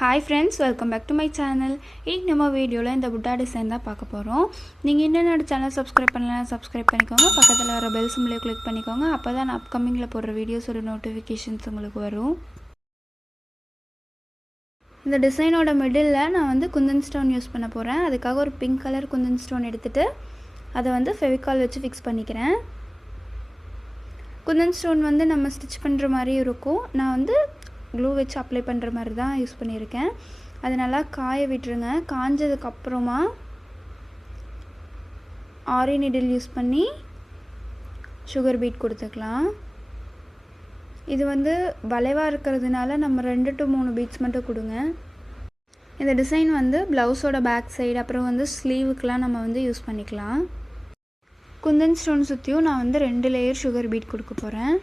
Hi friends, welcome back to my channel. இன்றைக்கி நம்ம வீடியோவில் இந்த புட்டா டிசைன் தான் பார்க்க போகிறோம். நீங்கள் என்னென்ன சேனல் சப்ஸ்கிரைப் பண்ணலாம், சப்ஸ்கிரைப் பண்ணிக்கோங்க. பக்கத்தில் வர பெல் சிம்பிளையும் கிளிக் பண்ணிக்கோங்க. அப்போ தான் நான் அப்கமிங்கில் போடுற வீடியோஸோட நோட்டிஃபிகேஷன்ஸ் உங்களுக்கு வரும். இந்த டிசைனோட மிடில் நான் குந்தன் ஸ்டோன் யூஸ் பண்ண போகிறேன். அதுக்காக ஒரு பிங்க் கலர் குந்தன் ஸ்டோன் எடுத்துகிட்டு அதை ஃபெவிகால் வச்சு ஃபிக்ஸ் பண்ணிக்கிறேன். குந்தன் ஸ்டோன் நம்ம ஸ்டிச் பண்ணுற மாதிரி இருக்கும். நான் க்ளூ வச்சு அப்ளை பண்ணுற மாதிரி தான் யூஸ் பண்ணியிருக்கேன். அதை நல்லா காய விட்டுருங்க. காஞ்சதுக்கப்புறமா ஆரி நீடில் யூஸ் பண்ணி சுகர் பீட் கொடுத்துக்கலாம். இது வளைவாக இருக்கிறதுனால நம்ம 2 to 3 பீட்ஸ் மட்டும் கொடுங்க. இந்த டிசைன் ப்ளவுஸோட பேக் சைடு அப்புறம் ஸ்லீவுக்கெலாம் நம்ம யூஸ் பண்ணிக்கலாம். குந்தன் ஸ்டோன் சுற்றியும் நான் 2 லேயர் சுகர் பீட் கொடுக்க போகிறேன்.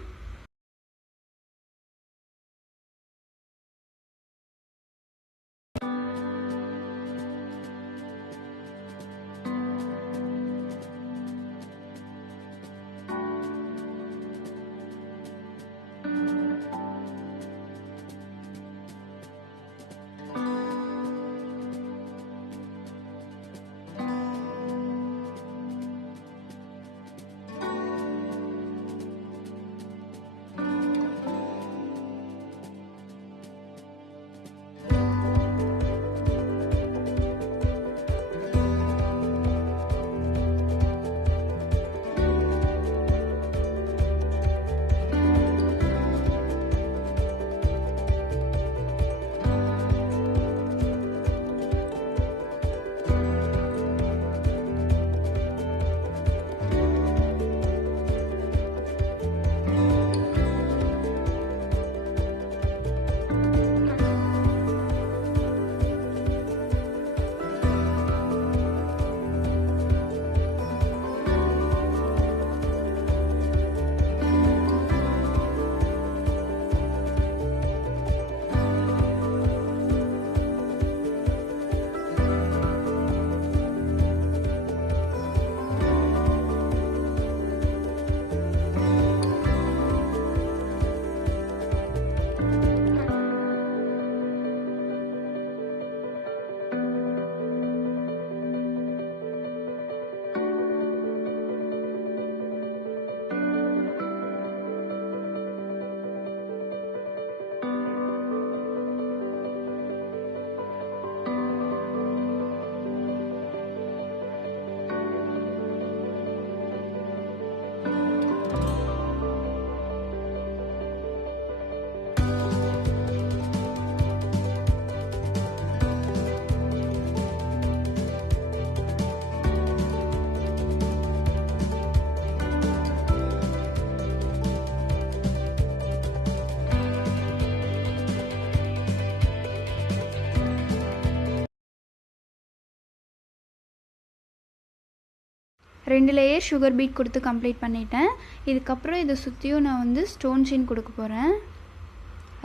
ரெண்டு லேயர் சுகர் பீட் கொடுத்து கம்ப்ளீட் பண்ணிட்டேன். இதுக்கப்புறம் இதை சுற்றியும் நான் ஸ்டோன் செயின் கொடுக்க போகிறேன்.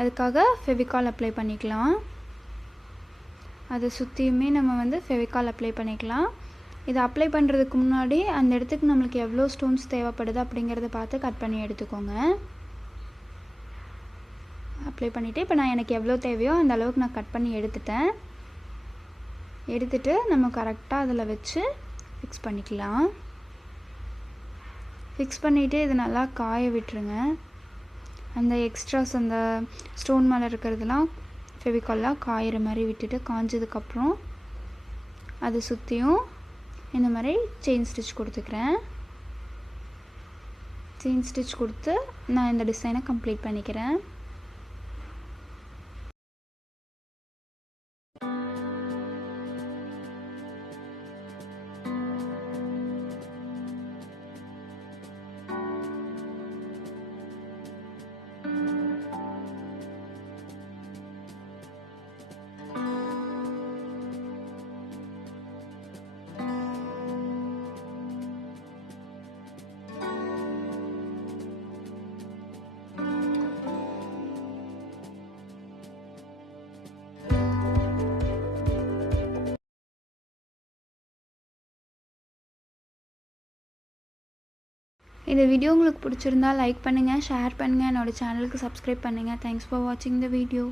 அதுக்காக ஃபெவிகால் அப்ளை பண்ணிக்கலாம். அதை சுற்றியுமே நம்ம ஃபெவிகால் அப்ளை பண்ணிக்கலாம். இதை அப்ளை பண்ணுறதுக்கு முன்னாடி அந்த இடத்துக்கு நம்மளுக்கு எவ்வளோ ஸ்டோன்ஸ் தேவைப்படுது அப்படிங்கிறத பார்த்து கட் பண்ணி எடுத்துக்கோங்க. அப்ளை பண்ணிவிட்டு இப்போ எனக்கு எவ்வளோ தேவையோ அந்த அளவுக்கு நான் கட் பண்ணி எடுத்துட்டு நம்ம கரெக்டாக அதில் வச்சு ஃபிக்ஸ் பண்ணிக்கலாம். ஃபிக்ஸ் பண்ணிவிட்டு இது நல்லா காய விட்டுருங்க. அந்த எக்ஸ்ட்ராஸ் அந்த ஸ்டோன் மேலே இருக்கிறதுலாம் ஃபெவிகால்லாம் காயிற மாதிரி விட்டுட்டு காஞ்சதுக்கப்புறம் அதை சுற்றியும் இந்த மாதிரி செயின் ஸ்டிச் கொடுத்துக்கிறேன். செயின் ஸ்டிச் கொடுத்து நான் இந்த டிசைனை கம்ப்ளீட் பண்ணிக்கிறேன். இந்த வீடியோ உங்களுக்கு பிடிச்சிருந்தா லைக் பண்ணுங்கள், ஷேர் பண்ணுங்கள், என்னோட சேனலுக்கு சப்ஸ்கிரைப் பண்ணுங்கள். தேங்க்ஸ் ஃபார் வாட்சிங் த வீடியோ.